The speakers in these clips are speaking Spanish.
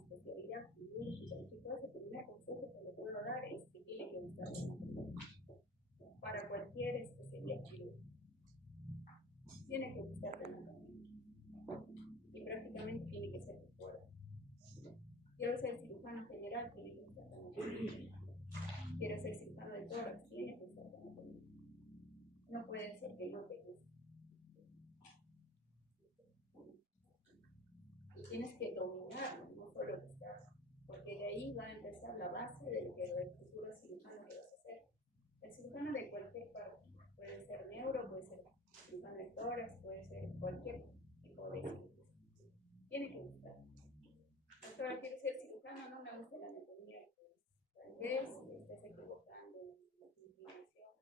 especialidad quirúrgica y todo ese primer consejo que le puedo dar es que tiene que buscar para cualquier especialidad quirúrgica. Tiene que buscar tratamiento y prácticamente tiene que ser fuera. Quiero ser cirujano general, tiene que buscar tratamiento. Quiero ser cirujano de tórax, tiene que buscar tratamiento. No puede ser que no te guste. Y tienes que dominarlo, no solo buscar, porque de ahí va a empezar la base del futuro cirujano que vas a hacer. El cirujano de cualquier parte, puede ser neuro, puede ser cirujano de tórax, puede ser cualquier tipo de cirugía. Tiene que gustar. Doctora, quiero ser cirujano, no me gusta la anatomía, pues tal vez estés equivocando en la inclinación.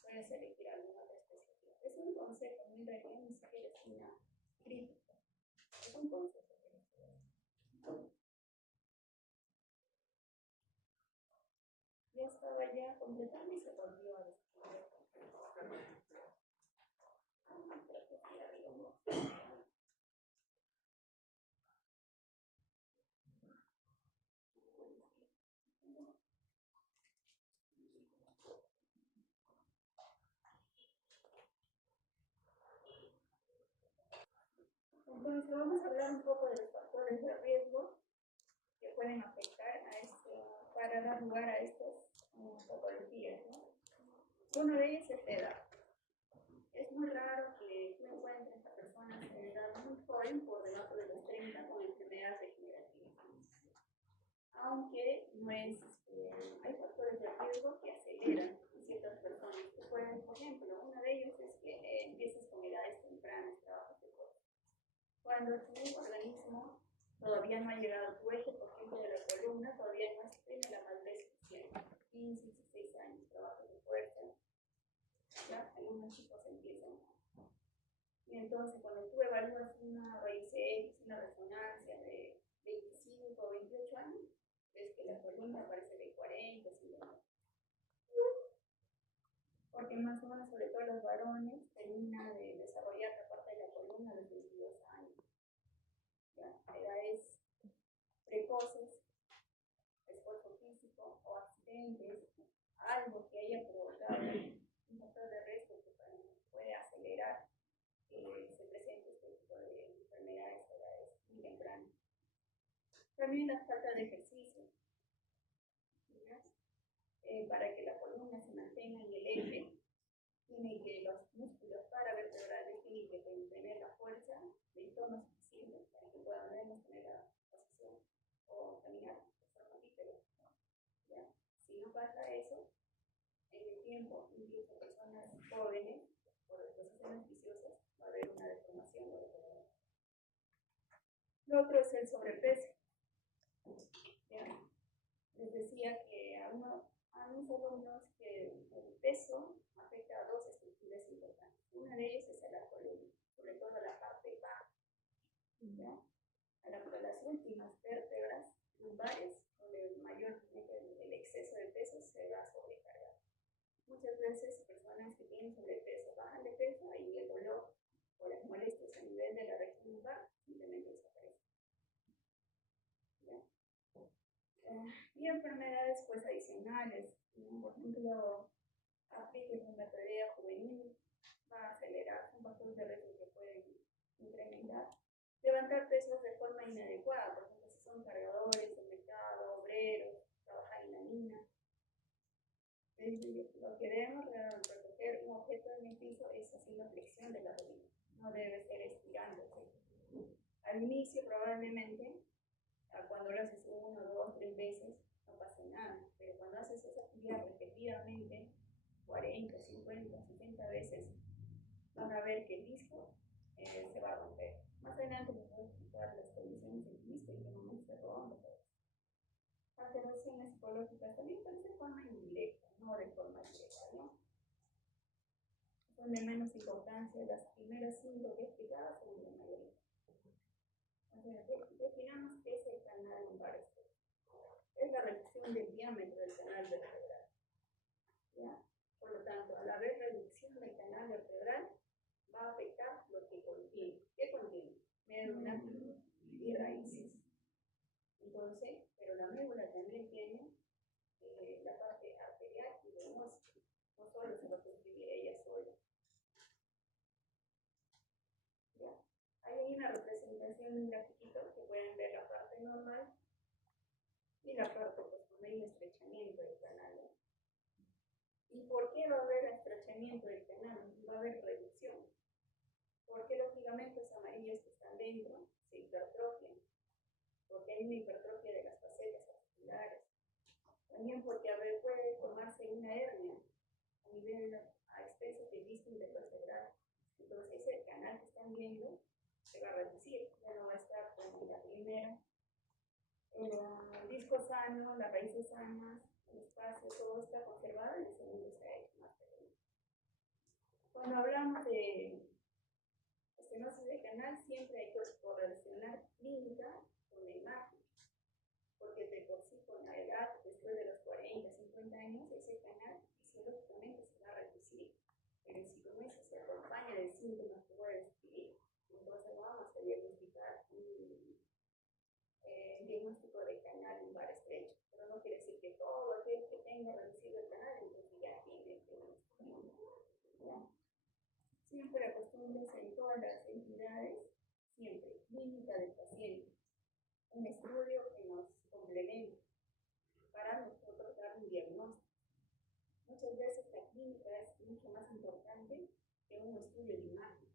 Puedes elegir alguna otra especialidad. Es un consejo, no en realidad ni siquiera es una crítica. Es un consejo que les puedo dar. Ya estaba ya completando y se volvió a descubrir. Entonces vamos a hablar un poco de los factores de riesgo que pueden afectar a para dar lugar a estas patologías, ¿no? Uno de ellos es la edad. Es muy raro que tú encuentres a personas de edad muy joven, por debajo de los 30, con enfermedades degenerativas. Aunque no es, hay factores de riesgo que aceleran a ciertas personas. Pueden, por ejemplo, uno de ellos es que empieces con edades tempranas, trabajos de cuerpo. Cuando tu organismo todavía no ha llegado a tu eje, por ejemplo, de la columna, todavía no tiene la madurez suficiente. 15, 16 años, trabajo de fuerza. Ya, algunos chicos empiezan. Y entonces, cuando tú evalúas una raíz X, una resonancia de 25 o 28 años, ves que la columna parece de 40, 50. Porque más o menos, sobre todo los varones, termina de desarrollar la parte de la columna a los 22 años. Ya, edades precoces, esfuerzo físico o accidentes, algo que haya provocado un factor de riesgo que puede acelerar que se presente este tipo de enfermedades a edades muy tempranas. También la falta de ejercicio. Para que la columna se mantenga en el eje, tiene que los músculos paravertebrales tienen que tener la fuerza del tono suficiente para que puedan mantener la posición o caminar de forma bípeda. Si no pasa eso, en el tiempo, incluso personas jóvenes, por exposiciones viciosas, va a haber una deformación de la columna. Lo otro es el sobrepeso. ¿Ya? Les decía que a mis alumnos que el peso afecta a dos estructuras importantes. Una de ellas es a la columna, sobre todo la parte baja. ¿Ya? A las últimas vértebras lumbares, donde mayormente el exceso de peso se va a sobrecargar. Muchas veces personas que tienen sobrepeso bajan de peso y el dolor o las molestias a nivel de la región lumbar simplemente desaparecen. Y enfermedades pues adicionales, ¿no? Por ejemplo, artritis reumatoidea juvenil va a acelerar, son factores de riesgo que pueden incrementar. Levantar pesos de forma inadecuada, por ejemplo, si son cargadores del mercado, obreros, trabajar en la mina. Lo que debemos recoger un objeto en el piso es haciendo flexión de la rodilla, no debe ser estirándose. Al inicio probablemente, cuando lo haces 1, 2, 3 veces, no pasa nada, pero cuando haces esa actividad repetidamente, 40, 50, 60 veces, van a ver que el disco se va a romper. Más adelante les voy a explicar las condiciones del disco y en qué momento se rompe. Alteraciones psicológicas también pueden ser de forma indirecta, no de forma directa, ¿no? Son de menos importancia, las primeras 5 que he explicado son de mayor importancia. Definamos qué es el canal lumbar externo. Es la reducción del diámetro del canal vertebral. ¿Ya? Por lo tanto, al haber reducción del canal vertebral, va a afectar lo que contiene. ¿Qué contiene? Médula y raíces. desempeña la parte arterial y venosa. No solo se lo prescribe ella sola. ¿Ya? Ahí hay una representación de un grafiquito que pueden ver la parte normal y la parte pues, con el estrechamiento del canal. ¿No? ¿Y por qué va a haber estrechamiento del canal? Va a haber reducción. Porque los ligamentos amarillos que están dentro se hipertrofian. Porque hay una hipertrofia de las facetas articulares. También porque puede formarse una hernia a nivel a expensos del disco intervertebral. Entonces el canal que están viendo se va a reducir, ya no va a estar como la primera. El disco sano, las raíces sanas, el espacio, todo está conservado y el segundo se ha hecho más pequeño. Cuando hablamos de estenosis de canal, siempre hay que correlacionar clínica con la imagen, porque de por sí con la edad, después de los 40, 50 años, ese canal fisiológicamente se va a reducir. Pero si con eso se acompaña de síntomas que voy a describir, entonces vamos a diagnosticar un diagnóstico de canal lumbar estrecho. Pero no quiere decir que todo aquel que tenga reducido el canal, entonces ya tiene el diagnóstico. Siempre acostúmbrense en todas las entidades, siempre, clínica del paciente. Un estudio que nos complemente para nosotros dar un diagnóstico. Muchas veces la clínica es mucho más importante que un estudio de imagen.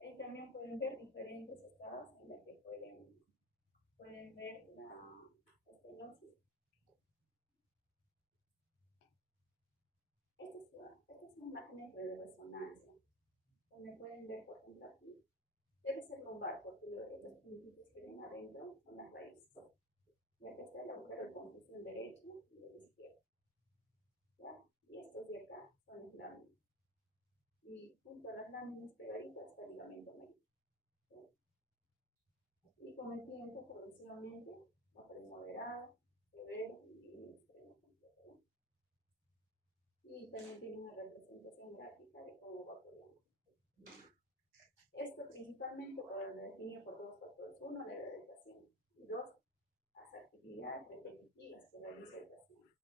Ahí también pueden ver diferentes estados en los que pueden ver la estenosis. Estas son imágenes de resonancia, donde pueden ver, por ejemplo, aquí. Debe ser lumbar, porque los puntitos que ven adentro son las raíces. Y acá está el agujero de confusión derecho y el izquierdo. ¿Ya? Y estos de acá son las láminas. Y junto a las láminas pegaditas está el ligamento medio. ¿Ya? Y con el tiempo, progresivamente, va a ser moderado, severo y extremo completo. ¿No? Y también tiene una representación gráfica de cómo va progresando. Esto principalmente va a definir por dos factores. Uno, la dedicación. Y dos, las actividades repetitivas que realiza el paciente.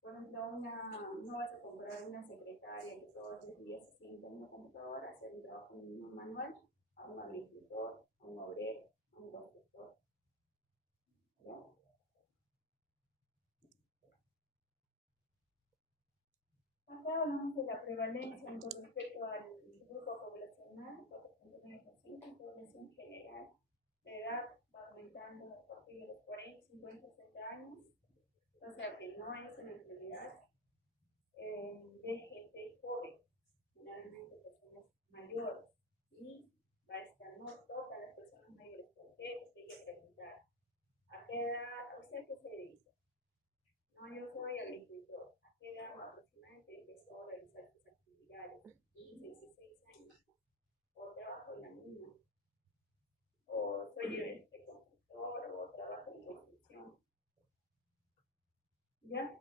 Por ejemplo, no vas a comprar una secretaria que todos los días se sienta en una computadora a hacer un trabajo manual a un agricultor, a un obrero, a un constructor. ¿Ya? Acá hablamos de la prevalencia con respecto al grupo poblacional, 4.9%, población general. La edad va aumentando a partir de los 40, 50, 60 años. O sea que no es en realidad de gente joven, generalmente personas mayores. Y va a estar no todas las personas mayores. ¿Por qué? Hay que preguntar. ¿A qué edad usted qué se dedica? No, yo soy agricultor. ¿A qué edad aproximadamente empezó a realizar sus actividades? 15, 16 años. O trabajo en la mina. O soy constructor o trabajo en construcción. ¿Ya?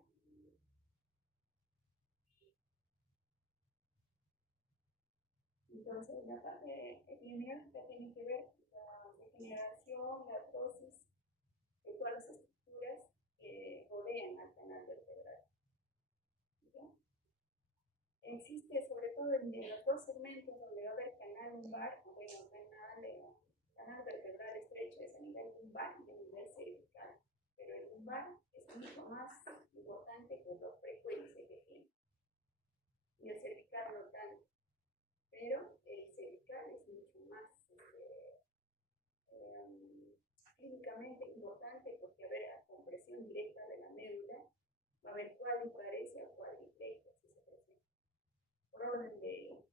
Entonces, la parte epidemiológica tiene que ver con la degeneración, la artrosis de todas las estructuras que rodean al canal vertebral. ¿Ya? Existe, sobre todo en los dos segmentos donde va a haber canal lumbar, bueno, canal vertebral estrecho es a nivel lumbar y a nivel cervical. Pero el lumbar es mucho más importante por la frecuencia que tiene. Y el cervical no tanto. Pero el cervical es mucho más clínicamente importante porque va a haber compresión directa de la médula, va a haber cuadriparesia o cuadriplegia si se presenta. Por orden de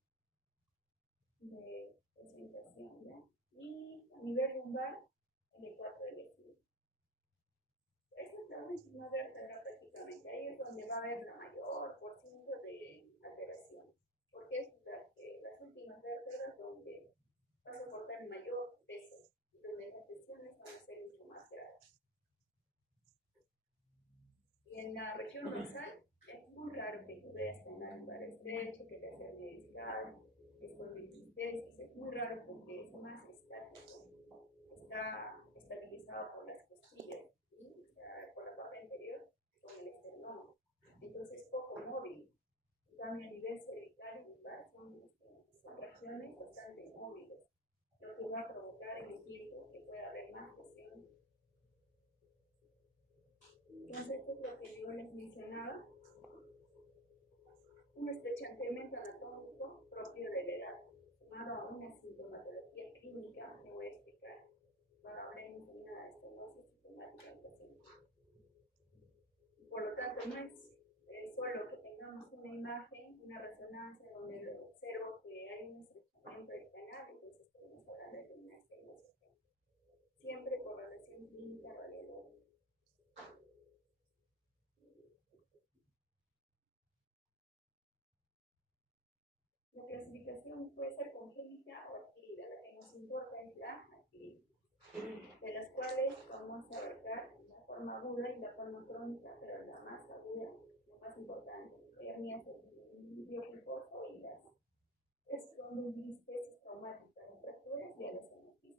presentación, ¿ya? Y a nivel lumbar, el E4 del equilibrio. Esta es la última vértebra prácticamente, ahí es donde va a haber la mayor porcentaje de alteración, porque es las últimas vértebras donde va a soportar el mayor peso, donde las lesiones van a ser mucho más graves. Y en la región dorsal es muy raro que tú veas canal lumbar estrecho, que te hace discal, escolioitis, es muy raro porque es más estático, está estabilizado por las costillas y lo que va a provocar en el tiempo que pueda haber más presión. Entonces, esto es lo que yo les mencionaba, un estrechamiento anatómico propio de la edad, sumado a una sintomatología clínica que voy a explicar. Bueno, hablemos de una estenosis sistemática del paciente. Por lo tanto, no es solo que tengamos una imagen, una resonancia donde observo que hay un estrechamiento del canal, entonces podemos hablar de una estenosis. Siempre por la lesión clínica radiológica. La clasificación puede ser congénita o adquirida. La que nos importa es la adquirida, de las cuales vamos a abarcar la forma aguda y la forma crónica, pero la más aguda, la más importante, hernias del bioculposo y las espondilistesis traumáticas, las fracturas y las hemorragias.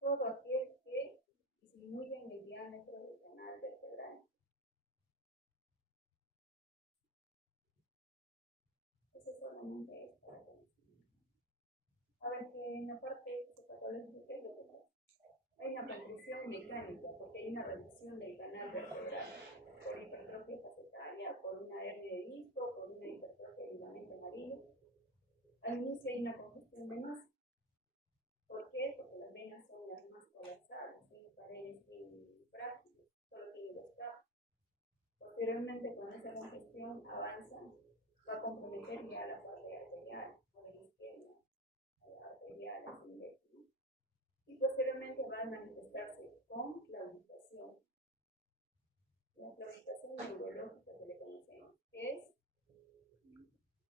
Todo aquel que disminuye en el diámetro del canal vertebral. Eso solamente es para conocimiento. A ver, que en la parte fisiopatológica, ¿qué es lo que pasa? Hay una compresión mecánica, porque hay una reducción del canal vertebral por hipertrofia facetaria, por una hernia de disco, por una hipertrofia del ligamento marino. Al inicio hay una congestión venosa. ¿Por qué? Porque las venas son las más colapsadas, tienen paredes bien frágiles, solo tienen dos capas. Posteriormente, cuando esa congestión avanza, va a comprometer ya la parte arterial, o de la izquierda, arterial, así. Y posteriormente va a manifestarse con claudicación. La claudicación neurológica que le conocemos, que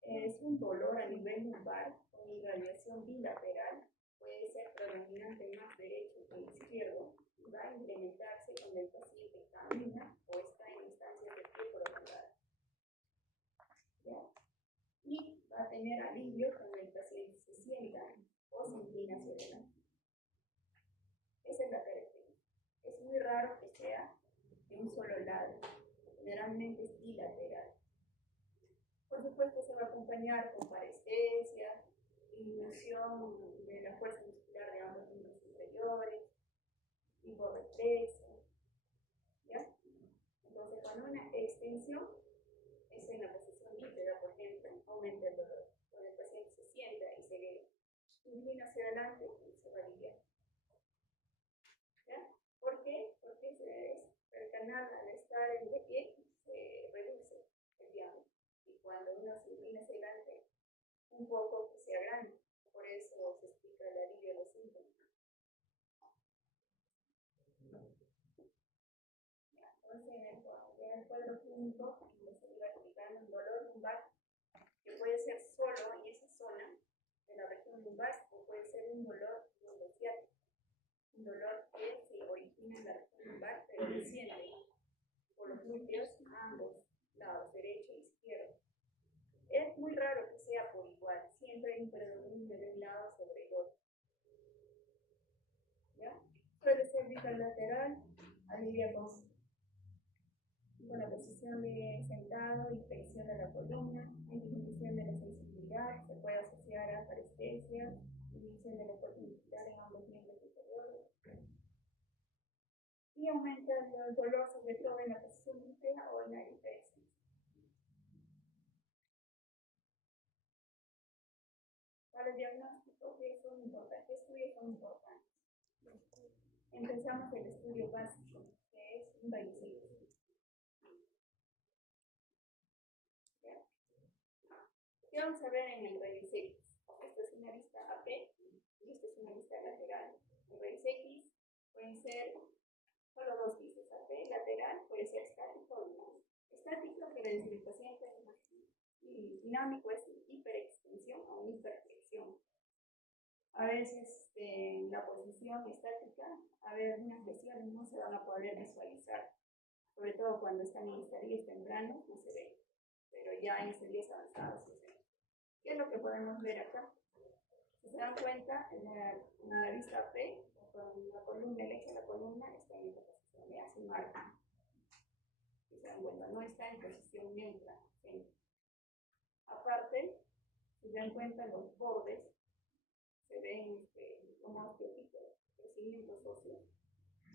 es un dolor a nivel lumbar con irradiación bilateral, puede ser predominante más derecho que izquierdo, y va a implementarse cuando el paciente camina o está en instancias de pie prolongada. Y va a tener alivio cuando el paciente se sienta o se inclina hacia adelante. Esa es la característica. Es muy raro que sea de un solo lado, generalmente es bilateral. Por supuesto, se va a acompañar con parestesia, disminución de la fuerza muscular de ambos miembros inferiores, hiporreflexia. ¿Ya? Entonces, cuando una extensión es en la posición bípeda, por ejemplo, aumenta el dolor. Cuando el paciente se sienta y se inclina hacia adelante, se va a aliviar. ¿Ya? ¿Por qué? Porque el canal, al estar en de pie, se reduce el diámetro. Y cuando uno se inclina hacia adelante, un poco se agranda. Por eso se explica el alivio de los síntomas. Entonces, en el cuadro clínico, se iba explicando un dolor lumbar que puede ser solo en esa zona de la región lumbar o puede ser un dolor lumbociático. Un dolor que se origina en la región lumbar, pero desciende por los glúteos a ambos lados, derecho e izquierdo. Es muy raro que sea por igual, siempre hay un predominio de un lado sobre el otro. ¿Ya? Puede ser bilateral, alivia con la posición de sentado y flexión de la columna, disminución de la sensibilidad, se puede asociar a parestesia, disminución de la fuerza muscular en ambos miembros inferiores. Y aumenta el dolor, sobre todo en la posición bípeda o en la hiperextensión. Para el diagnóstico, ¿qué son importantes? ¿Qué estudios son importantes? Empezamos el estudio básico, que es un rayos X. ¿Qué vamos a ver en el rayos X? Esta es una vista AP y esta es una vista lateral. El rayos X pueden ser solo dos vistas, AP lateral, puede ser estático o dinámico. Estático quiere decir el paciente y dinámico es hiperextensión o hiperflexión. A veces en la posición estática, a ver, algunas lesiones no se van a poder visualizar, sobre todo cuando están en estadios tempranos, no se ve, pero ya en estadios avanzados se ve. ¿Qué es lo que podemos ver acá? Si se dan cuenta, en la vista P, con la columna, el eje de la columna está en esta posición, ya se marca. Si se dan cuenta, no está en posición neutra. ¿Sí? Aparte, si se dan cuenta, los bordes se ven como osteotitos, crecimiento óseo.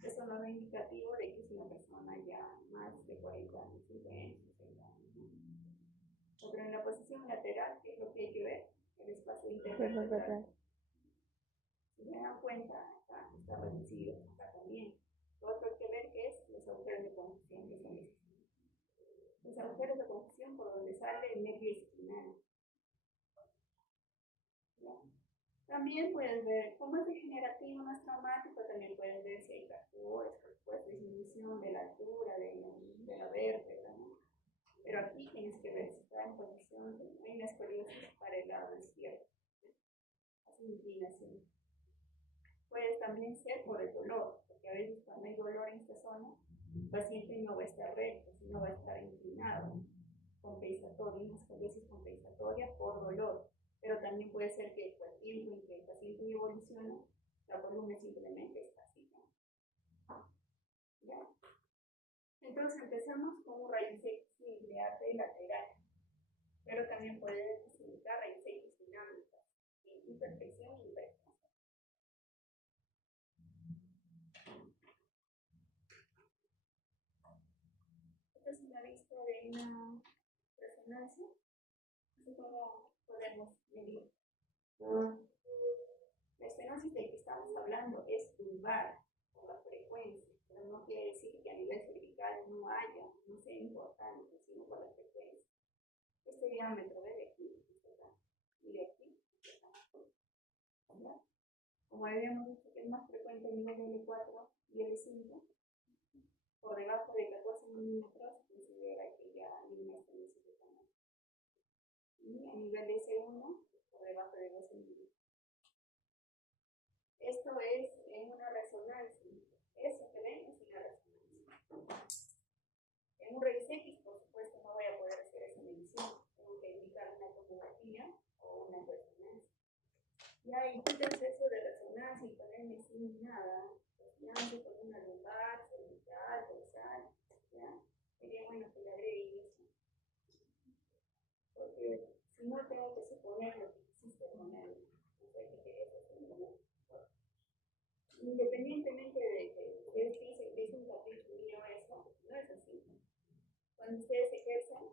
Eso nos da indicativo de que es una persona ya más de 40 años, 50, 60 años. Pero en la posición lateral, que es lo que hay que ver, el espacio interno. Si se dan cuenta, acá está reducido, acá también. Lo otro hay que ver que es los agujeros de confusión, que son estos. Los agujeros de confusión por donde sale el nervio espinal. También puedes ver cómo es degenerativo, no es traumático, también puedes ver si hay fracturas, pues disminución de la altura de la vértebra, ¿no? Pero aquí tienes que ver si está en posición de hay una escoliosis para el lado izquierdo, hace inclinación. Puede también ser por el dolor, porque a veces cuando hay dolor en esta zona, el paciente no va a estar recto, sino va a estar inclinado, compensatorio, una escoliosis compensatoria por dolor. Pero también puede ser que por el tiempo en que el paciente evoluciona, la columna simplemente está así, ¿no? ¿Ya? Entonces empezamos con un raíz X lineal lateral, pero también puede significar raíz X dinámica, imperfección y inversión. Esta es una vista de una resonancia, así como podemos medir. La estenosis del que estamos hablando es lumbar por la frecuencia, pero no quiere decir que a nivel cervical no haya, no sea importante, sino por la frecuencia. Este diámetro de aquí y de aquí, ¿verdad? Como habíamos dicho que es más frecuente a nivel L4 y L5, por debajo de 14 milímetros considera que ya hay una estenosis de tamaño. Y a nivel S1, por debajo de 12 milímetros. Esto es en una resonancia. Eso que ven es una resonancia. En un raíz X, por supuesto, no voy a poder hacer esa medición. Tengo que indicar una tomografía o una resonancia. Ya intenté eso de resonancia y ponerme sin nada. Resonancia con una lumbar, cervical, dorsal. ¿Ya? Sería bueno que le agregue eso. Porque si no, tengo que suponer lo que quisiste poner. No sé qué querías hacer, ¿no? Independientemente de que ustedes piensen que es un capricho mío eso, no es así. Cuando ustedes ejerzan,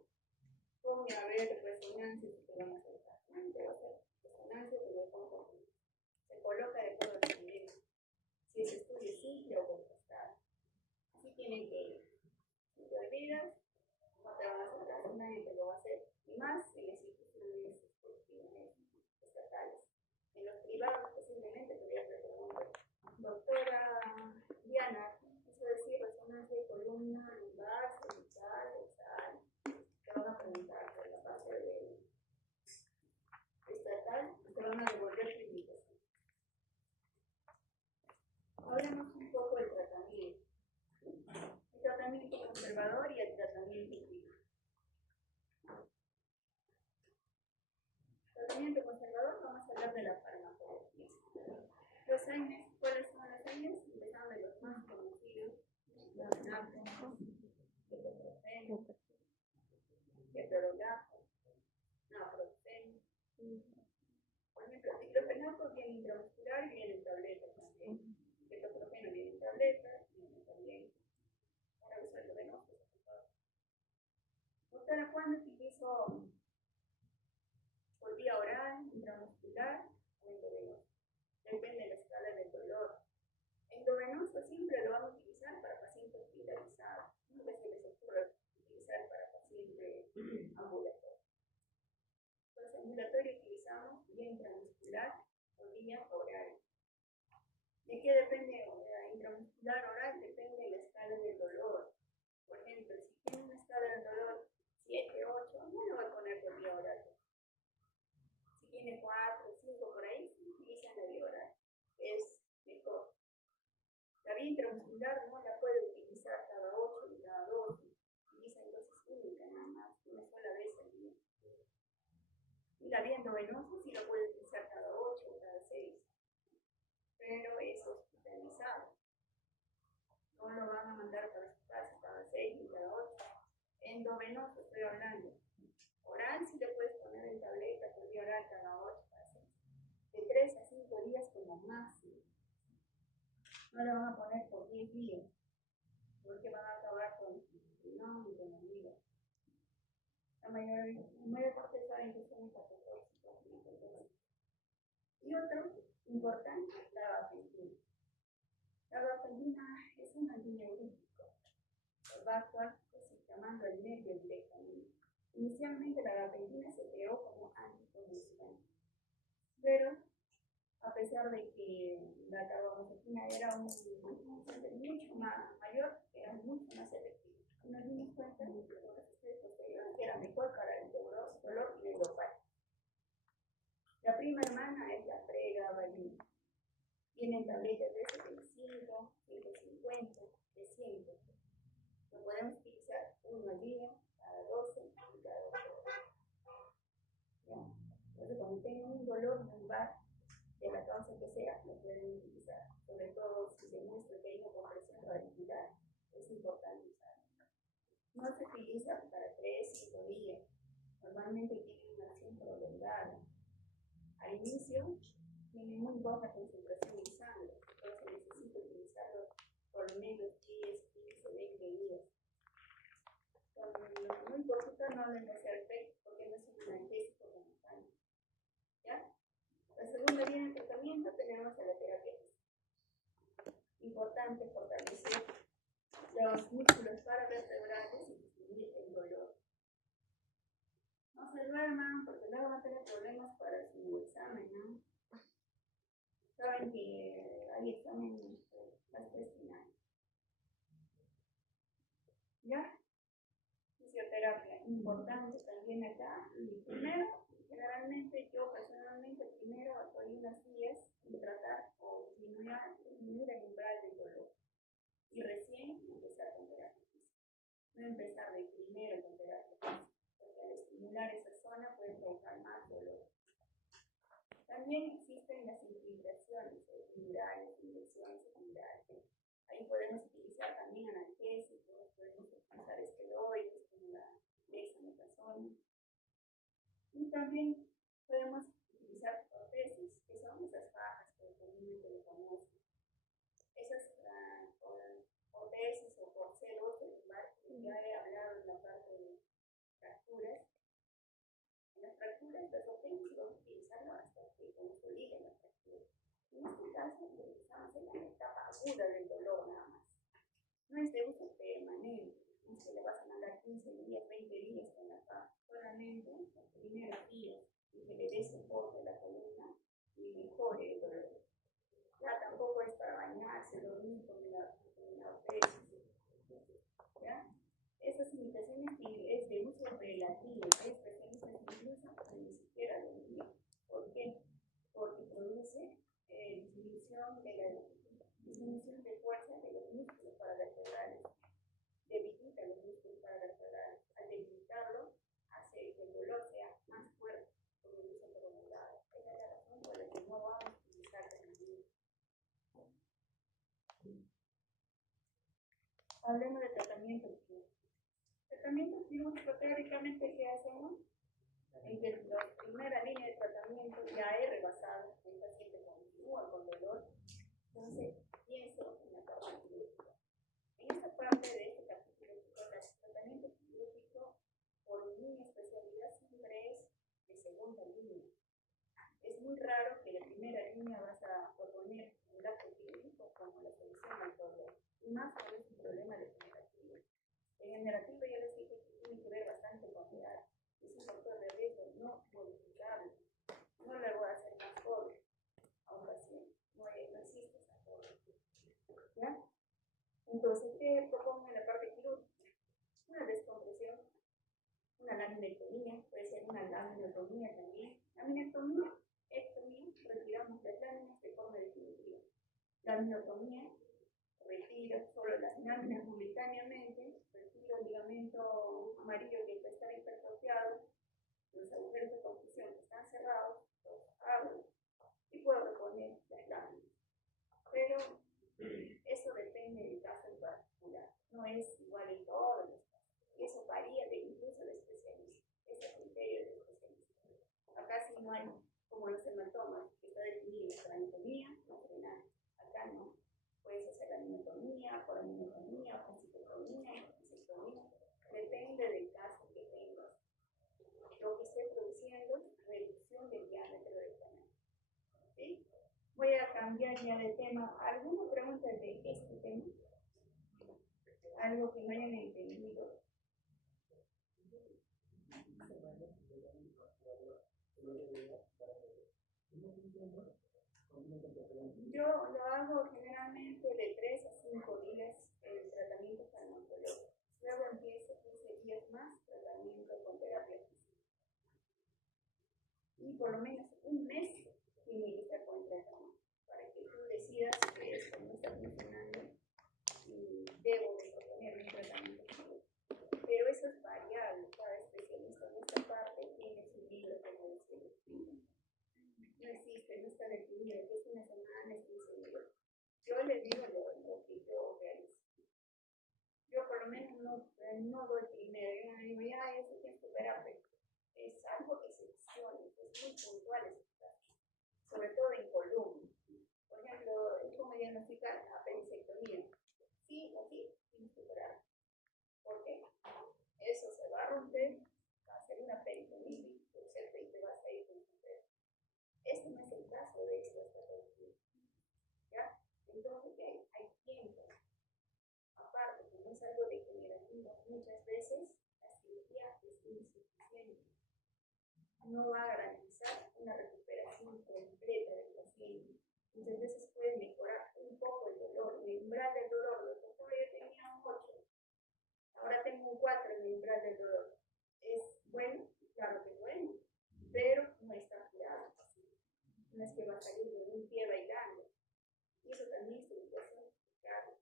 pongan a ver resonancias que van a hacer. Te va a hacer resonancias de cómo se coloca de acuerdo al nivel. Si es estudio simple o contrastado. Así tienen que ir. Si te olvidas, no te van a hacer caso, nadie te lo va a hacer. Y más en las instituciones estatales. En los privados, posiblemente te voy a preguntar. Doctora Diana, eso decir resonancia de columna, lumbar, cervical, dorsal. Te van a preguntar por la parte de estatal, te van a devolver tu invitación. Hablemos un poco del tratamiento. El tratamiento conservador y el tratamiento clínico. Tratamiento conservador, vamos a hablar de la farmacología. Los AINES, ¿cuáles son los AINES? Empezando de los más conocidos, diclofenaco, ketoprofeno, ketorolaco, naproxeno. Por ejemplo, diclofenaco viene intramuscular y viene en tableta también. Ketoprofeno viene en tableta, viene también para usarlo venoso. ¿Doctora, cuándo utilizo por vía oral, intramuscular o endovenoso? Depende de la escala del dolor. Endovenoso siempre lo van a utilizar para pacientes hospitalizados. Nunca se les ocurre utilizar para pacientes ambulatorios. Entonces, ambulatorio utilizamos vía intramuscular o vía oral. ¿De qué depende intramuscular oral? Depende de la escala del dolor. Por ejemplo, si tiene una escala del dolor 7, 8, no lo voy a poner por vía oral. Si tiene 4, 5 por ahí, utilizan la vía oral. Es mejor. La vía intramuscular no la puede utilizar cada 8 ni cada 12. Utiliza en dosis única nada más, una sola vez al día. Y la vía endovenosa sí la puede utilizar cada 8 o cada 6. Pero es hospitalizado. No lo van a mandar para su casa cada 6 ni cada 8. Endovenoso estoy hablando. Oral sí le puedes poner en tableta por vía oral cada 8 cada 6. De 3 a 5 días como máximo. No le van a poner por 10 días, porque van a acabar con no y con olvido. La mayor parte saben que son hepatotóxicos. Y otro importante, la gabapentina. La gabapentina es un antineurítico. Va a actuar desinflamando el nervio directamente. Inicialmente la gabapentina se creó como anticonvulsivante, pero a pesar de que la carbamazepina era un mucho más mayor, era mucho más efectiva. Y nos dimos cuenta de que los estudios posteriores era mejor para el dolor neuropático. La prima hermana es la pregabalina. Tienen tabletas de 75, 150, 300. Lo podemos utilizar uno al día, cada 12 y cada 2 horas. ¿Ya? Entonces, cuando tengan un dolor lumbar, de la causa que sea, lo pueden utilizar. Sobre todo si se muestra que hay una compresión radicular, es importante usarlo. No se utiliza para 3-5 días. Normalmente tiene una acción prolongada. Al inicio tiene muy baja concentración en sangre, entonces necesita utilizarlo por lo menos 10, 15, 20 días. Con muy poquito no les va a hacer efecto porque no es un analgésico como tal. ¿Ya? La segunda línea de tratamiento tenemos a la terapia física. Importante fortalecer los músculos paravertebrales y disminuir el dolor. No se duerman porque luego van a tener problemas para su examen, ¿no? Saben que hay examen las 3 finales. ¿Ya? Fisioterapia, importante también acá. Y primero, generalmente yo personalmente, primero doy unas guías y tratar o disminuir el umbral del dolor. Y recién empezar con terapia física. No empezar de primero con terapia física, porque al estimular esa zona puede provocar más dolor. También existen las infiltraciones epidurales, inyecciones epidurales. Ahí podemos utilizar también analgésicos, podemos utilizar esteroides como la dexametasona. Y también podemos utilizar prótesis, que son esas fajas que comúnmente se conocen. Esas prótesis o corselos del marketing, ya he hablado en la parte de fracturas. En las fracturas, las prótesis vamos a utilizarlo hasta que consolide la fractura. En este caso, lo utilizamos en la etapa aguda del dolor nada más. No es de uso permanente, no es que le vas a mandar 15 días, 20 días con la faja, solamente los primeros días y que le dé soporte a la columna y mejore el dolor. Ya tampoco es para bañarse, dormir con la prótesis. ¿Ya? Esas indicaciones es de uso relativo, hay especialistas incluso que ni siquiera lo dicen. ¿Por qué? Porque produce disminución de fuerza de los músculos paravertebrales, debilita los músculos paravertebrales. Al debilitarlo, hace que el dolor sea más fuerte por el uso prolongado. Esa es la razón por la que no vamos a utilizar terapia. Hablemos de tratamiento quirúrgico. Tratamiento quirúrgico, teóricamente, ¿qué hacemos? En que la primera línea de tratamiento ya he rebasado, el paciente continúa con dolor, entonces pienso en la parte quirúrgica. En esta parte de este capítulo, el tratamiento quirúrgico por mi especialidad siempre es de segunda línea. Es muy raro que la primera línea vas a proponer un acto quirúrgico como la solución al problema, y más cuando es un problema degenerativo. Degenerativo ya les dije que tiene que ver bastante con la edad. Es un factor de riesgo no modificable. No le voy a hacer más joven a un paciente. No existe esa forma. ¿Ya? Entonces, ¿qué propongo en la parte quirúrgica? Una descompresión, una laminectomía, puede ser una laminotomía también. Laminectomía, retiramos las láminas de forma definitiva. Laminotomía, retiro solo las láminas momentáneamente, retiro el ligamento amarillo que puede estar hipertrofiado, los agujeros de confusión que están cerrados, los abro y puedo reponer las láminas. Pero eso depende del caso en particular, no es igual en todos los casos. Eso varía incluso de especialista, es el criterio del especialista. Acá sí no hay, como los hematomas, que está definido para ¿sí? Voy a cambiar ya de tema. ¿Alguna pregunta de este tema? ¿Algo que no hayan entendido? Yo lo hago generalmente de 3 a 5 días el tratamiento farmacológico. Luego empiezo 15 días más tratamiento con terapia física. Y por lo menos un mes tiene que estar con tratamiento para que tú decidas que esto no está funcionando y debo de proponer un tratamiento físico. Pero eso es variable. Cada especialista en esta parte tiene su libro como dice. No existe, no está definido, que es una semana, es 15 días. Yo les digo lo que yo realizo. Yo por lo menos no doy primero, yo digo, ya, eso tienes que operar, es algo excepcional, es muy puntual, sobre todo en columna. Por ejemplo, es como diagnosticar apendicectomía. Sí o sí, tienes que operar. ¿Por qué? Eso se va a romper, va a ser una peritonitis, ¿cierto? Y te vas a ir con tu pedo. Este no es el caso de esta patología. ¿Ya? Entonces, hay tiempo. Aparte, como es algo degenerativo, muchas veces la cirugía es insuficiente. No va a garantizar una recuperación completa del paciente. Muchas veces puede mejorar un poco el dolor, el umbral del dolor. Lo que yo tenía un 8, ahora tengo un 4 en el umbral del dolor. ¿Es bueno? Claro que es bueno, pero no está curado. No es que va a salir de un pie bailando. Y eso también se puede explicar,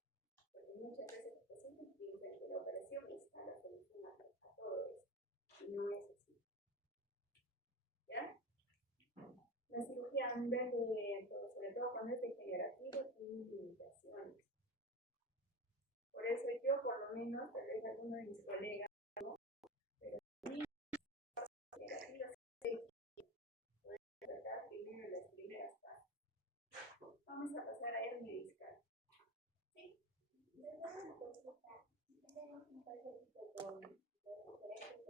porque muchas veces los pacientes piensan que la operación está la solución a todo eso. Y no es así. ¿Ya? La cirugía, en vez de, sobre todo cuando es degenerativo, tiene limitaciones. Por eso yo, por lo menos, tal vez algunos de mis colegas, ¿no? Pero sí, degenerativas, pueden tratar primero las primeras fases. Vamos a pasar a hernia discal. ¿Sí? Una consulta. Tenemos un paciente con diferentes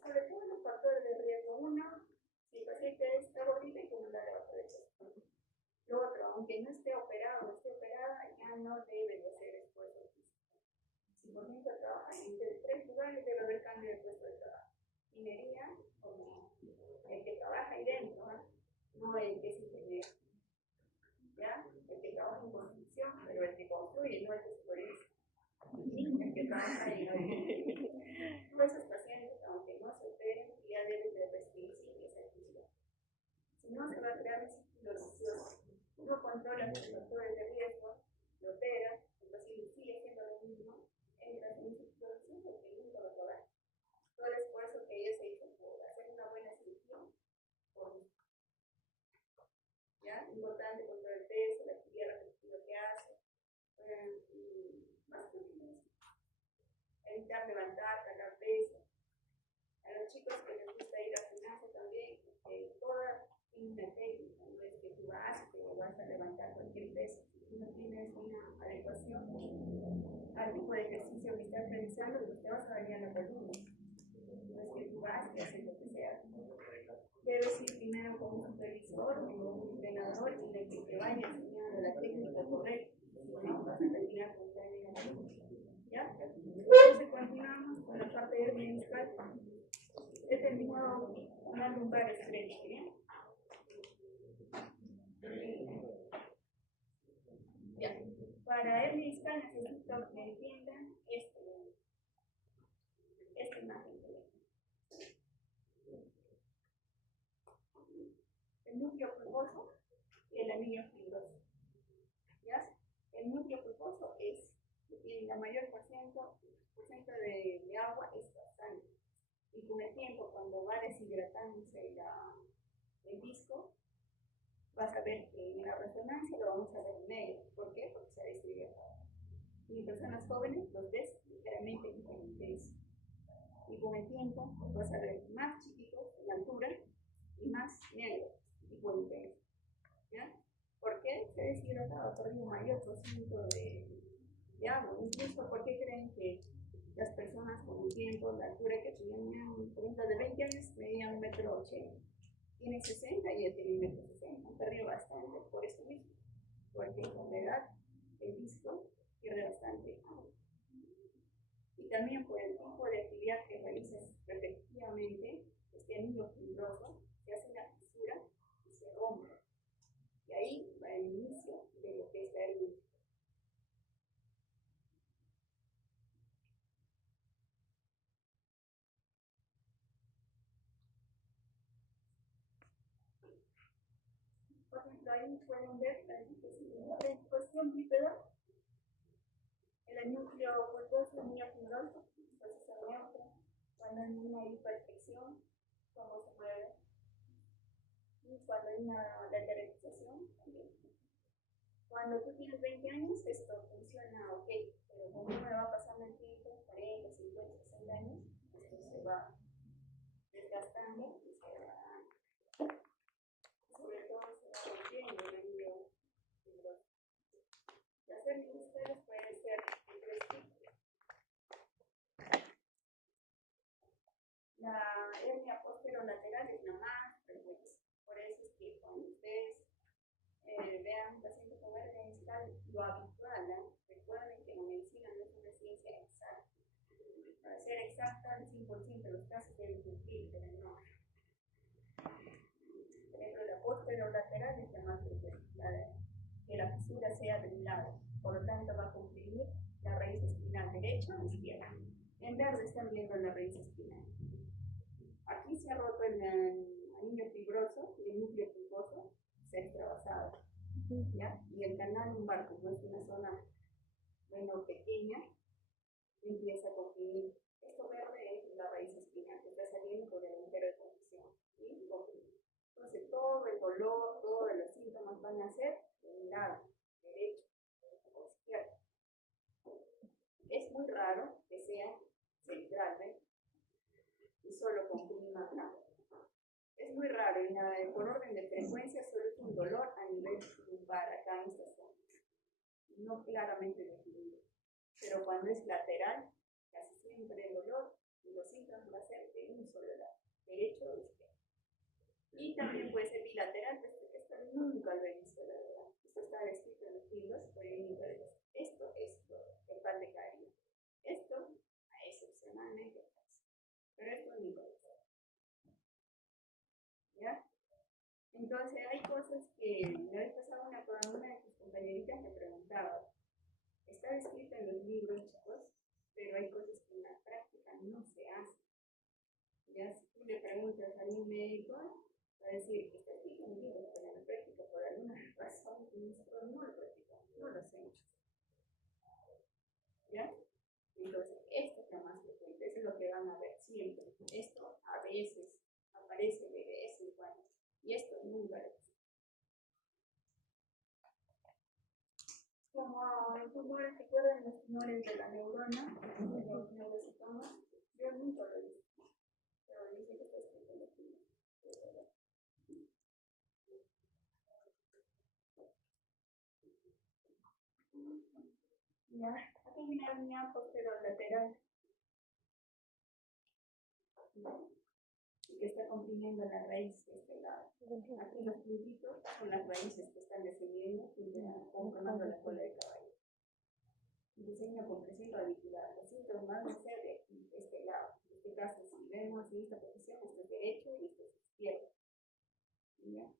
sobre todo los factores de riesgo. Uno, si el paciente está gordito, hay que mandarle a otra vez. Lo otro, aunque no esté operado o esté operada, ya no debe de hacer esfuerzo físico. Si por ejemplo trabaja en 3 lugares, debe haber cambio de puesto de trabajo. Minería, como el que trabaja ahí dentro, no el que es ingeniero. ¿Ya? El que trabaja en construcción, pero el que construye, no el que supervisa. El que trabaja ahí. Todos esos pacientes, aunque no se operen, ya deben de restringir esa actividad. Si no, se va a crear un círculo vicioso. No controla los factores de riesgo, lo opera, el paciente sigue haciendo lo mismo, entra en un círculo vicioso que nunca va a acabar. Todo el esfuerzo que ella se hizo por hacer una buena cirugía, ¿ya? Importante controlar el peso, la actividad repetitiva que hace, evitar levantar, cargar peso. A los chicos que les gusta ir al gimnasio también, toda tiene una técnica, no es que tú vas a levantar cualquier peso, si no tienes una adecuación al tipo de ejercicio que estás realizando, pues te vas a dañar la columna. No es que tú vas y haces lo que sea. Debes ir primero con un supervisor o con un entrenador y de que te vaya enseñando la técnica correcta, si no vas a terminar con la idea. ¿Ya? Entonces continuamos con la parte de hernia discal. Es el mismo una lumbar stretch, ¿bien? Ya. Para hernia discal necesito que entiendan esta imagen. El núcleo pulposo y el anillo fibroso. ¿Ya? El núcleo pulposo es, tiene la mayor porcentaje de agua es bastante. Y con el tiempo, cuando va deshidratándose el disco, vas a ver que en la resonancia lo vamos a ver negro. ¿Por qué? Porque se ha deshidratado. Y en personas jóvenes los ves ligeramente intensos. Y con el tiempo los vas a ver más chiquitos en altura y más negros y muy intensos. ¿Ya? ¿Por qué? Se ha deshidratado, ha perdido un mayor porcentaje de agua. Incluso, ¿por qué creen que Las personas con el tiempo, la altura que tenían, por ejemplo, de 20 años medían 1,80 m. Tiene 60 y ya tiene 1,60 m. Han perdido bastante por esto mismo. Porque con la edad el disco pierde bastante agua. Y también por el tipo de actividad que realizas repetitivamente, este anillo fibroso se hace una fisura y se rompe. Y ahí va el inicio de lo que es la hernia. Por ejemplo, ahí pueden ver la disposición bípeda, el núcleo pulposo, el núcleo fibroso, posición neutra, cuando hay una hiperflexión, cómo se mueve, y cuando hay una lateralización, también. Cuando tú tienes 20 años, esto funciona ok, pero conforme va pasando el tiempo, 40, 50, 60 años, esto se va desgastando y se va, sobre todo se va rompiendo el anillo fibroso. Las hernias discales pueden ser de tres tipos. La hernia posterolateral es la más frecuente. Por eso es que cuando ustedes vean un paciente con hernia discal, lo habitual, recuerden que la medicina no es una ciencia exacta. Para ser exacta, al 100% de los casos deben cumplir, pero no. Por ejemplo, la posterolateral es la más frecuente, que la fisura sea del lado, por lo tanto va a comprimir la raíz espinal derecha o izquierda. En verde están viendo la raíz espinal. Aquí se ha roto el anillo fibroso y el núcleo pulposo se ha extravasado. ¿Ya? Y el canal lumbar, como es una zona pequeña, empieza a comprimir. Esto verde es la raíz espinal que está saliendo por el agujero de confusión. ¿Sí? Entonces, todo el dolor, todos los síntomas van a ser de un lado, derecho o izquierdo. Es muy raro que sea central, ¿ven? Y solo comprima acá. Es muy raro y por orden de frecuencia solo es un dolor a nivel lumbar acá en esta zona. No claramente definido. Pero cuando es lateral, casi siempre el dolor y los síntomas va a ser de un solo lado, derecho o izquierdo. Y también puede ser bilateral, pero esto nunca lo he visto, la verdad. Esto está escrito en los libros, pero yo nunca lo he visto. Esto es el pan de cariño. Esto, excepcionalmente, pasa. Pero esto nunca lo he visto. ¿Ya? Entonces hay cosas que la vez pasada una de tus compañeritas me preguntaba. Está escrito en los libros, chicos, pero hay cosas que en la práctica no se hacen. Ya si tú le preguntas a un médico, va a decir que está escrito en los libros, pero en la práctica por alguna razón nosotros no lo practicamos, no lo hacemos. ¿Ya? Entonces, esto es lo más frecuente, eso es lo que van a ver siempre. Esto a veces aparece de vez en cuando, y esto nunca lo hacemos. Como en tumores, recuerden los tumores de la neurona, los neurocitomas, yo nunca lo he visto, pero dice que está escrito en los libros. Ya, aquí hay una hernia posterolateral que está comprimiendo la raíz de este lado. Aquí los puntitos son las raíces que están descendiendo y conformando la cola de caballo. Entonces hay una compresión radicular. Los síntomas van a ser de aquí, de este lado. En este caso, si vemos en esta posición, esto es derecho y esto es izquierdo. ¿Ya?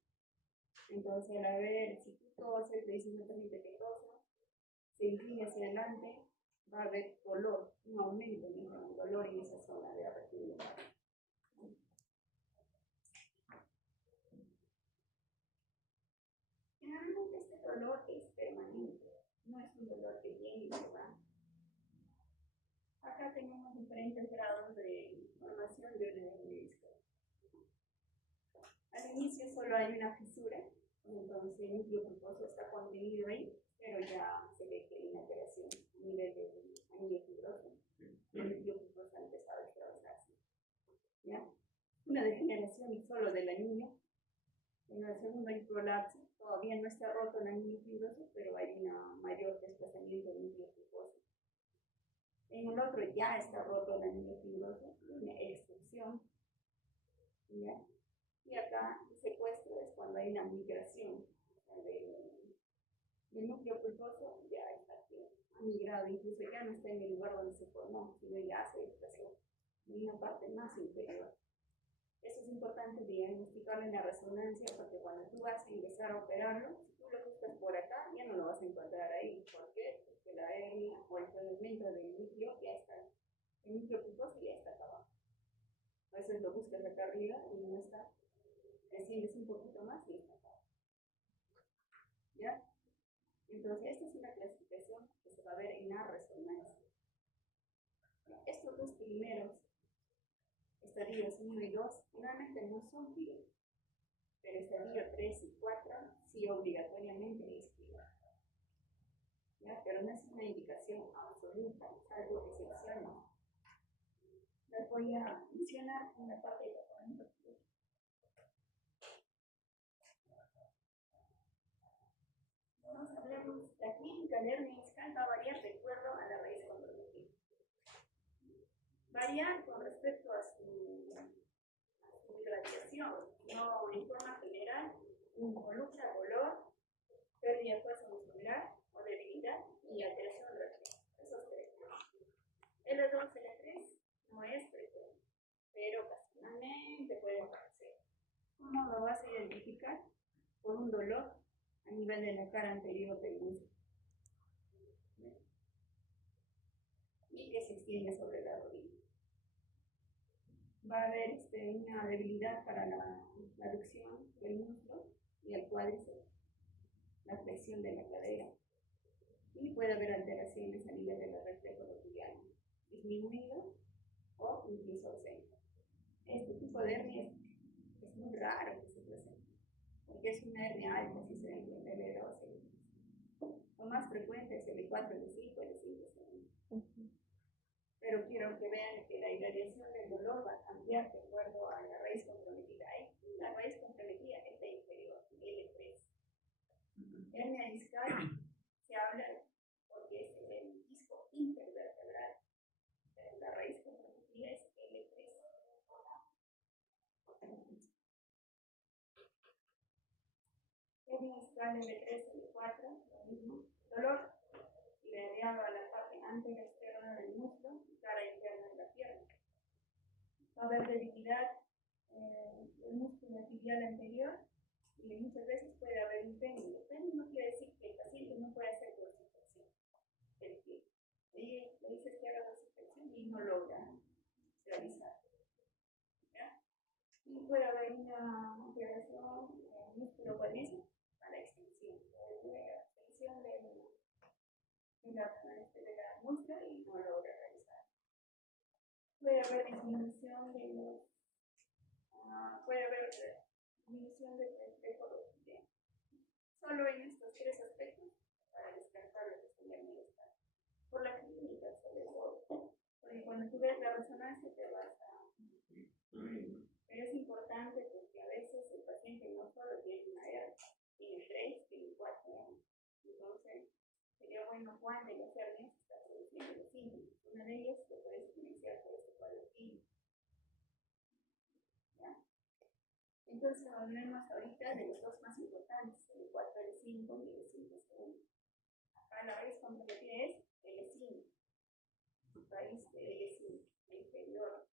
Entonces, al ver, si tú toses, le dices a un paciente que tosa, se inclina hacia adelante, va a haber dolor, un aumento en el dolor en esa zona de apertura. Generalmente este dolor es permanente, no es un dolor que viene y se va. Acá tenemos diferentes grados de formación de una hernia discal. Al inicio solo hay una fisura, entonces el núcleo pulposo está contenido ahí, pero ya se ve que hay una alteración a nivel del anillo fibroso. El núcleo pulposo ha empezado a extravasarse. ¿Ya? Una degeneración solo del anillo. En el segundo hay prolapso. Todavía no está roto el anillo fibroso, pero hay un mayor desplazamiento del núcleo pulposo. En el otro ya está roto el anillo fibroso, una extrusión, ¿ya? Y acá el secuestro es cuando hay una migración del núcleo pulposo, ya está aquí, ha migrado, incluso ya no está en el lugar donde se formó, sino ya se desplazó en una parte más inferior. Eso es importante diagnosticarlo en la resonancia, porque cuando tú vas a empezar a operarlo, si tú lo buscas por acá, ya no lo vas a encontrar ahí. ¿Por qué? Porque la hernia o el fragmento del núcleo ya está, el núcleo pulposo ya está acá abajo. A veces lo buscas acá arriba y no está. Desciendes un poquito más y está acá. ¿Ya? Entonces, esta es una clasificación que se va a ver en la resonancia. Estos dos primeros estadios 1 y 2 realmente no son fibras, pero estadio 3 y 4 sí obligatoriamente es fibra. ¿Ya? Pero no es una indicación absoluta, es algo excepcional. Les voy a mencionar una parte de tratamiento. Nos hablemos, la clínica de hernia discal va a variar de acuerdo a la raíz comprometida. Varía con respecto a su gradación, no en forma general, involucra dolor, pérdida de fuerza muscular o debilidad y alteración de la piel. Esos tres. L2, L3 no es frecuente, pero ocasionalmente puede aparecer. ¿Cómo lo vas a identificar? Por un dolor a nivel de la cara anterior del muslo y que se extiende sobre la rodilla. Va a haber una debilidad para la aducción del muslo y el cuádriceps, la flexión de la cadera, y puede haber alteraciones a nivel de los reflejos rotulianos, disminuido o incluso ausente. Este tipo de hernia es muy raro que se presente, porque es una hernia alta, si se ven L2, L3. Lo más frecuente es L4, L5, L5, L6. Pero quiero que vean que la irradiación del dolor va a cambiar de acuerdo a la raíz comprometida. La raíz comprometida es la inferior, L3. Hernia discal se habla porque es el disco intervertebral. La raíz comprometida es L3. Hernia discal L3, L4, lo mismo. Dolor irradiado a la parte anterior externa del muslo y cara interna de la pierna. Va a haber debilidad del músculo tibial anterior y muchas veces puede haber un péndulo. Péndulo no quiere decir que el paciente no puede hacer dorsiflexión del pie. Y le dices que haga dorsiflexión y no logra realizar. ¿Ya? Y puede haber una alteración músculo cuádriceps a la extensión. La extensión de la muslo y no logra realizar. Puede haber disminución de los puede haber disminución del reflejo rotuliano. Solo en estos tres aspectos para descartar lo que sería malestar. Por la clínica, sobre todo. Porque cuando tú ves la resonancia te vas a. Pero es importante porque a veces el paciente no solo tiene una hernia, tiene 3, tiene 4 hernias. Entonces, sería bueno cuál de las hernias está produciendo los síntomas. Una de ellas lo puedes iniciar por este cuadro clínico. Entonces hablemos ahorita de los dos más importantes, el 4, el 5 y el 5 segundo. Acá la raíz comprometida es L5, raíz de L5, inferior.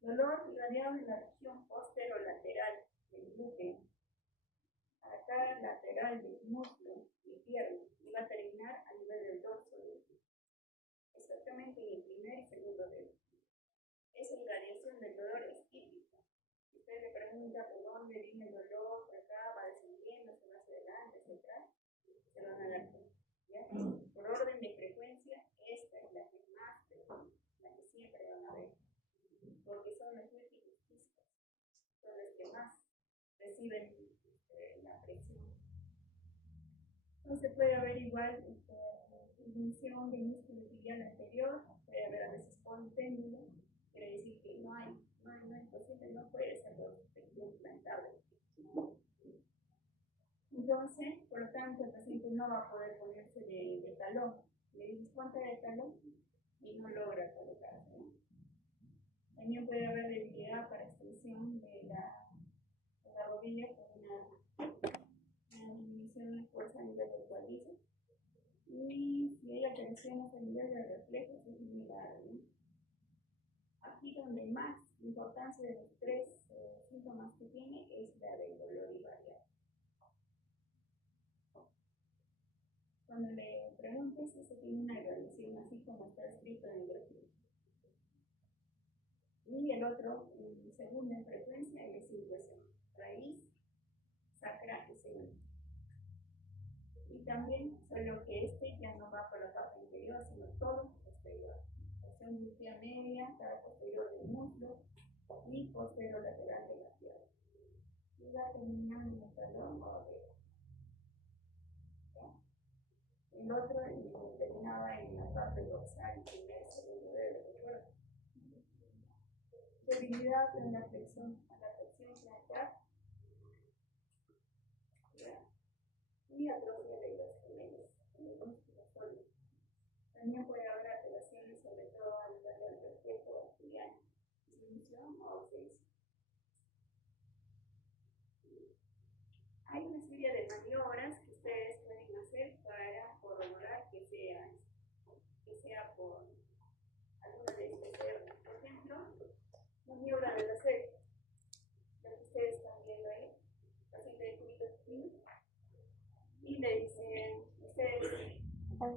Dolor irradiado en la región posterolateral del glúteo, a la cara lateral del muslo y pierna, y va a terminar a nivel del dorso del pie, exactamente en el primer y segundo dedo. Esa irradiación del dolor es típica. Si usted le pregunta por dónde viene el dolor, por acá, va descendiendo, se va hacia adelante, hacia atrás, se van a dar cuenta. ¿Ya? Por orden de frecuencia, esta es la que más frecuente, la que siempre van a ver, porque son los múltiples discos, son los que más reciben la presión. Entonces puede haber igual disminución del músculo tibial anterior, puede haber a veces polipéndulo, quiere decir que no hay posible, no puede ser dorsiflexión implantable. Entonces, por lo tanto, el paciente no va a poder ponerse de talón, le dices ponte el talón y no logra colocarse, ¿no? También puede haber debilidad para extensión de la rodilla con una disminución de fuerza a nivel del cuádriceps. Y si hay alteraciones a nivel de reflejos, es similar, ¿no? Aquí donde más importancia de los tres síntomas que tiene es la del dolor y variable. Cuando le preguntes, eso tiene una evaluación así como está escrito en el gráfico. Y el otro, segunda en frecuencia, es inversión, raíz, sacra y segunda. Y también, solo que este ya no va por la parte inferior, sino todo posterior. Porción glútea media, cara posterior del muslo y posterior lateral de la pierna. Y va terminando en el talón o dedo. El otro terminaba en la parte dorsal, primer y segundo dedo, ¿recuerdan? Debilidad en la flexión plantar y atrofia de los gemelos en el músculo sólido. También puede haber alteraciones, sobre todo a nivel del reflejo axial, disminución o ausencia. Hay una serie de maniobras que ustedes pueden hacer para corroborar que sea por alguna de estas hernias. Por ejemplo, maniobra de la serie, la que ustedes están viendo ahí, paciente de cubito fino, y le dicen, ustedes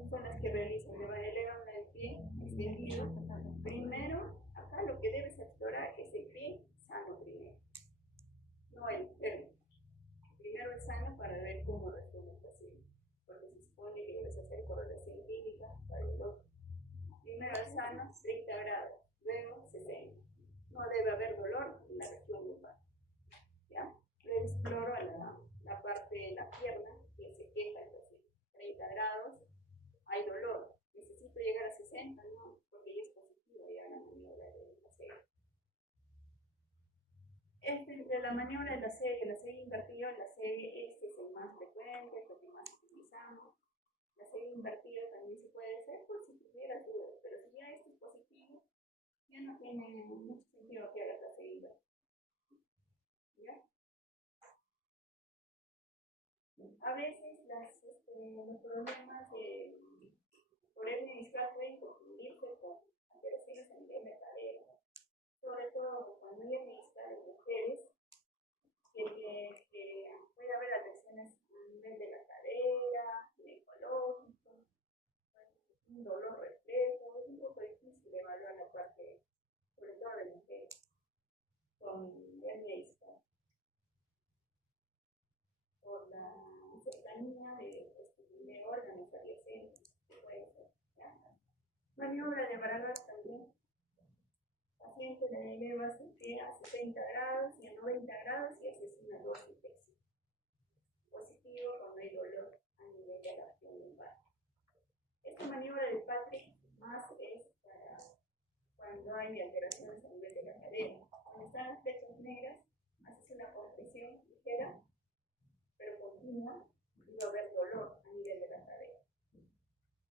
son las que realizan, le elevan el pie extendido. Primero, acá lo que debes explorar es el pie sano primero, no el enfermo. Primero el sano para ver cómo responde el paciente, porque se supone que debes hacer correlación clínica para el otro. Primero el sano, 30 grados, luego 60. No debe haber dolor en la región lumbar. ¿Ya? Luego exploro la parte de la pierna que se queja el paciente. 30 grados, hay dolor. Necesito llegar a 60, no, porque ya es positivo ya la maniobra de la serie. Entre la maniobra de la serie invertida, la serie este es el más frecuente, es lo que más utilizamos. La serie invertida también se puede hacer por si tuvieras dudas, pero si ya este es positivo, ya no tiene mucho sentido que hagas la serie invertida. ¿Ya? A veces los problemas por hernia discal pueden confundirse con alteraciones a nivel de cadera, sobre todo cuando hay hernia discal en mujeres, que puede haber alteraciones a nivel de la cadera, ginecológico, un dolor reflejo. Es un poco difícil de evaluar la parte, sobre todo de mujeres, con hernia discal, por la cercanía de órganos adyacentes que puede ser. Maniobra de Bragas también. Paciente le eleva su pie a 60 grados y a 90 grados y haces una dorsiflexión. Positivo cuando hay dolor a nivel de la región lumbar. Esta maniobra de Patrick más es para cuando hay alteraciones a nivel de la cadera. Cuando están las flechas negras, haces una compresión ligera, pero continua, y va a haber dolor a nivel de la cadera.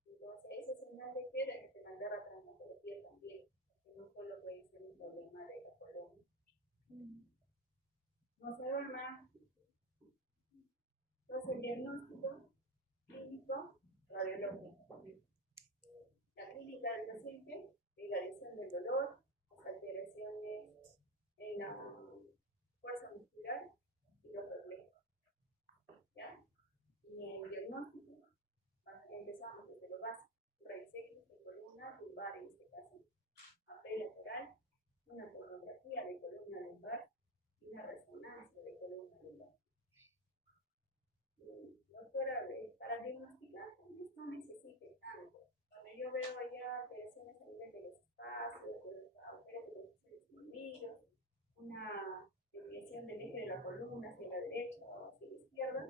Entonces, esa es señal de que te mandar a traumatología también, porque no solo puede ser un problema de la columna. Vamos a ver más. Entonces, el diagnóstico clínico radiológico. La clínica del paciente, irradiación del dolor, las alteraciones en la fuerza muscular y los reflejos. ¿Ya? Y en el diagnóstico, empezamos desde lo básico. Raíz X de columna lumbar, en este caso. AP lateral, una tomografía de columna lumbar y una resonancia de columna lumbar. Doctora, para diagnosticar esto no necesita tanto. Cuando yo veo ya alteraciones a nivel de los espacios, de los agujeros de los disminuidos, una desviación del eje de la columna hacia la derecha o hacia la izquierda,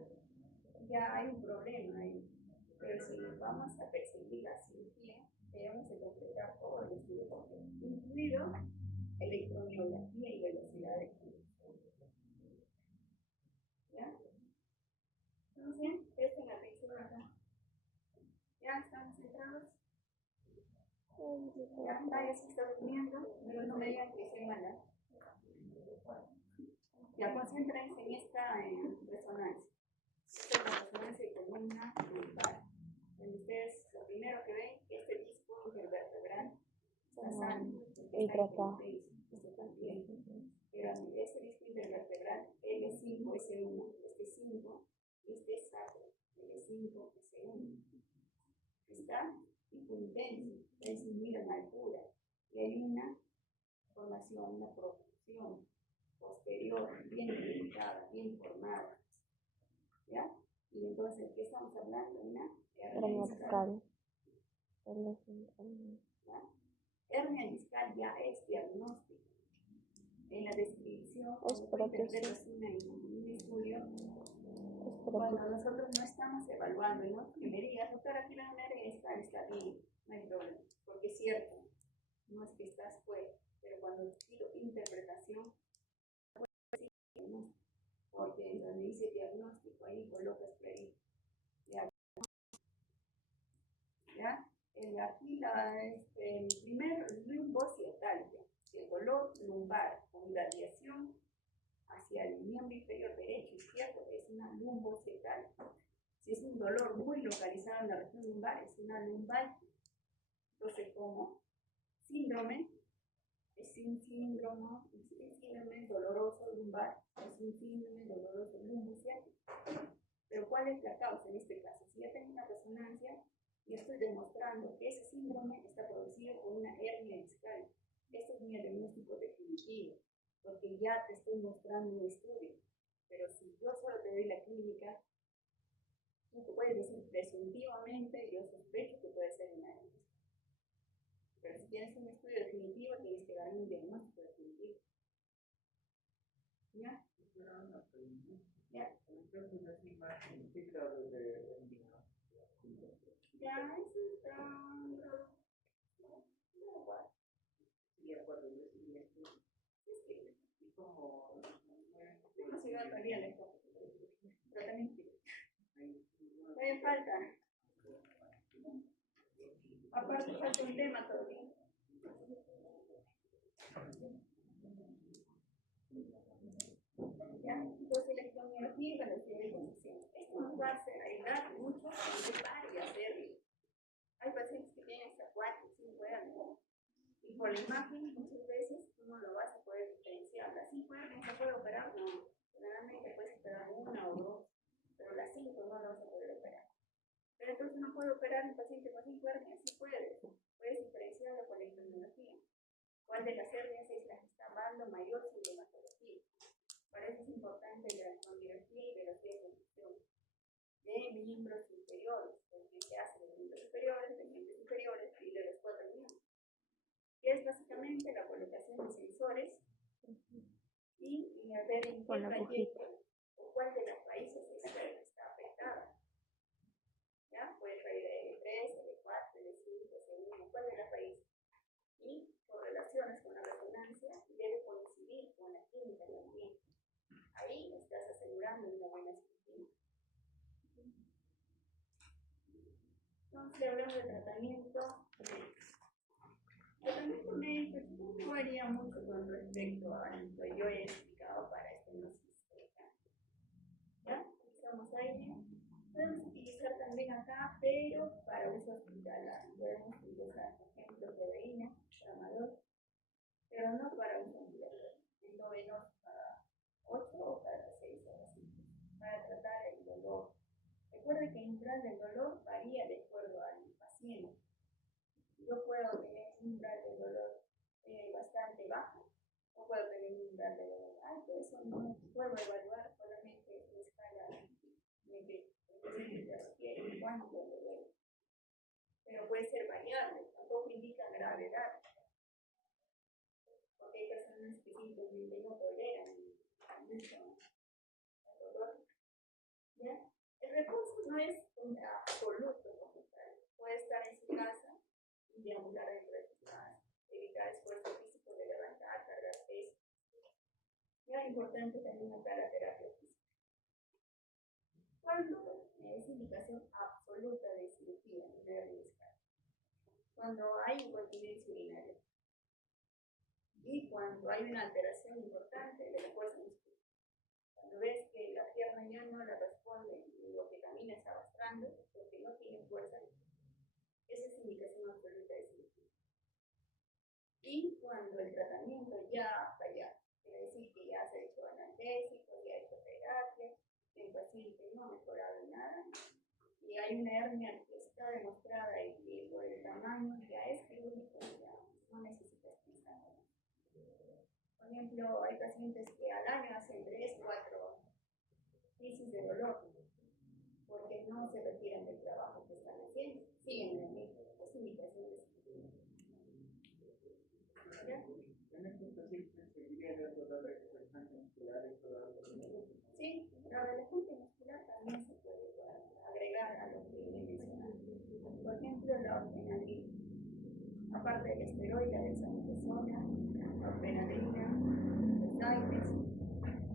ya hay un problema ahí. Pero si vamos a perseguir la cirugía, debemos de completar todo el estudio completo, incluido electromiografía y velocidad de cambio. ¿Ya? Entonces, presten atención acá. ¿Ya estamos centrados? Ya, vaya, si está durmiendo, pero no me digan que soy mala. Ya, concéntrense en esta resonancia. Esta es la resonancia de columna lumbar. Ustedes, lo primero que ven, este disco intervertebral está sano. Esto también. Pero este disco intervertebral, L5, S1, este 5, este es sacro, L5, S1. Está intenso, es mira en altura. Y hay una formación, una protrusión posterior, bien delimitada, bien formada. ¿Ya? Y entonces, ¿qué estamos hablando? Una hernia discal. Hernia discal ya es diagnóstico. En la descripción, interpretas un estudio, cuando nosotros no estamos evaluando, ¿no? Que me digas, doctora, aquí la hernia discal está bien, no hay problema, porque es cierto, no es que estás fuera, pero cuando pido interpretación, ¿no? Porque donde dice diagnóstico, ahí colocas ahí. ¿Ya? Aquí el primer lumbociotalgia, el dolor lumbar con radiación hacia el miembro inferior derecho y izquierdo es una lumbociotalgia. Si es un dolor muy localizado en la región lumbar, es una lumbalgia. Entonces, como síndrome, es un síndrome doloroso lumbar, es un síndrome doloroso lumbociático. Pero ¿cuál es la causa en este caso? Si ya tengo una resonancia y estoy demostrando que ese síndrome está producido por una hernia discal, este es mi diagnóstico definitivo, porque ya te estoy mostrando un estudio. Pero si yo solo te doy la clínica, tú puedes decir presuntivamente, yo sospecho que puede ser una hernia. Pero si tienes un estudio definitivo, tienes que dar un diagnóstico definitivo. ¿Ya? ¿Ya? Entonces, es imagen cita de Ya, eso está. y acuerdo de siguiente. Es que, Y como no se va todavía la etapa, pero también quiero. Todavía falta. Aparte, falta un tema todavía. ¿Ya? Entonces, la epidemiología y la investigación. Esto nos va a ayudar mucho a anticipar y hacer. Hay pacientes que tienen hasta 4 o 5 años. Y por la imagen, muchas veces tú no lo vas a poder diferenciar. Las 5 años se puede operar, no. Generalmente puedes operar 1 o 2, pero las 5 no las vas a poder operar. Pero entonces no puedo operar un paciente con 5 hernias, sí puedes. Puedes diferenciarlo por la epidemiología. ¿Cuál de las hernias es la que está dando mayor sintomatología? Para eso es importante la sonografía y velocidad de conducción de miembros inferiores, porque se hace de miembros superiores, de miembros inferiores y de los 4 miembros. Que es básicamente la colocación de sensores y ver en qué trayecto o cuál de las raíces está afectada. ¿Ya? Puede traer L3, L4, L5, L1, cuál de las raíces. Y correlaciones con la resonancia y debe coincidir con la clínica también. Ahí estás asegurando una buena cirugía. Entonces, hablando de tratamiento médico. Tratamiento médico, yo no varía mucho con respecto a lo que yo he explicado para estenosis de cáncer. ¿Ya? Utilizamos aire. Podemos utilizar también acá, pero para uso hospitalario. Podemos utilizar, por ejemplo, proteína, tramador, pero no para uso ambulatorio. Endovenoso para 8 o para 6 horas. Para tratar el dolor. Recuerda que el umbral del dolor varía de acuerdo al paciente. Yo puedo tener un umbral de dolor bastante bajo o puedo tener un umbral de dolor alto. Eso no puedo evaluar solamente en escala de cuánto dolor. Pero puede ser variable, tampoco indica gravedad. Porque hay personas que simplemente no toleran mucho dolor. ¿Ya? El recurso no es un absoluto como tal. Puede estar en su casa y deambular dentro de su casa. Evitar esfuerzo físico de levantar, cargar peso. Ya es importante también notar la terapia física. Cuando es indicación absoluta de cirugía en realidad. cuando hay incontinencia urinaria y cuando hay una alteración importante de la fuerza muscular. Cuando ves que la pierna ya no le responde y lo que camina está arrastrando porque no tiene fuerza, esa es indicación absoluta de cirugía. Y cuando el tratamiento ya ha fallado, quiere decir que ya se ha hecho analgésico, ya ha hecho terapia, el paciente no ha mejorado en nada, y hay una hernia que está demostrada y que por el tamaño ya es clínico, ya no necesitas pensar. Por ejemplo, hay pacientes que al año hacen 3, 4 crisis de dolor porque no se retiran del trabajo que están haciendo, siguen en el mismo, es indicación de cirugía. ¿Ya? En estos pacientes seguiría el dolor de relajante muscular y dolor de Sí, la relajante muscular también se puede agregar a lo que he mencionado. Por ejemplo, la orfenadrina, aparte del esteroide, la dexametasona, la orfenadrina, los AINES,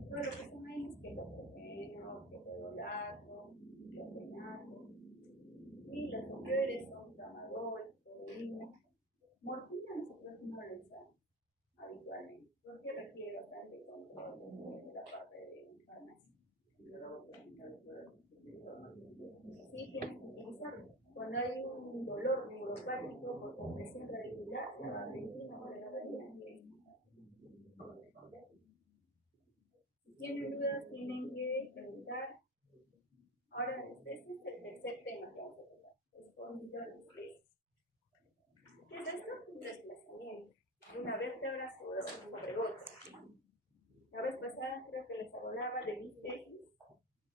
todo lo que son AINES, que ketorolaco, ketorolaco, diclofenaco, y los opioides son tramadol, codeína. Morfina nosotros no lo usamos habitualmente, porque requiere bastante control de la parte de farmacia. Sí, tienes que utilizarlo. Cuando hay un dolor neuropático por compresión radicular, la gabapentina o la gabapentina es si tienen dudas, tienen que preguntar. Ahora, este es el tercer tema que vamos a tocar, es conductor de estrés. ¿Qué es esto? Un desplazamiento de una vértebra sobre otra. La vez pasada creo que les hablaba de bistesis,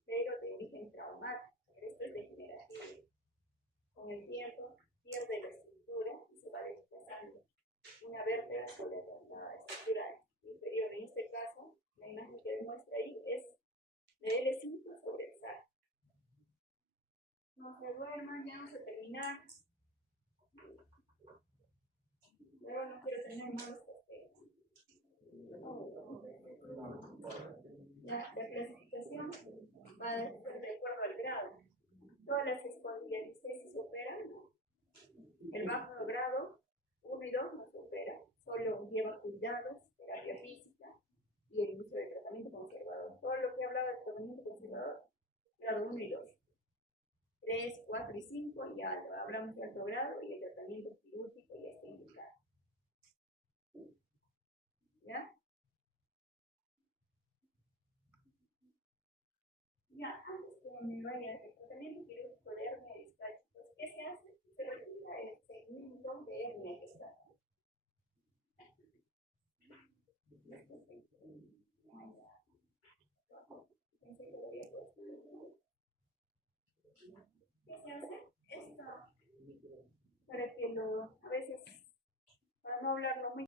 pero de origen traumático. Esto es degenerativo. Con el tiempo pierde la estructura y se va desplazando. Una vértebra sobre la estructura inferior. En este caso, la imagen que demuestra ahí es de L5 sobre el SAC. No se duerman, ya vamos a terminar. Luego no quiero tener más la clasificación va de acuerdo al grado. Todas las espondilodistesis operan. El bajo grado 1 y 2 no se opera, solo lleva cuidados, terapia física y el uso de tratamiento conservador. Todo lo que he hablado de tratamiento conservador, grado 1 y 2. 3, 4 y 5 ya lo hablamos de alto grado y el tratamiento quirúrgico ya está indicado. ¿Ya? Ya, antes que me vaya, el tratamiento quirúrgico de hernia discal, ¿qué se hace? Se retira el segmento de hernia que está. Pensé que lo había puesto. ¿Qué se hace? Esto, para que a veces, para no hablarlo muy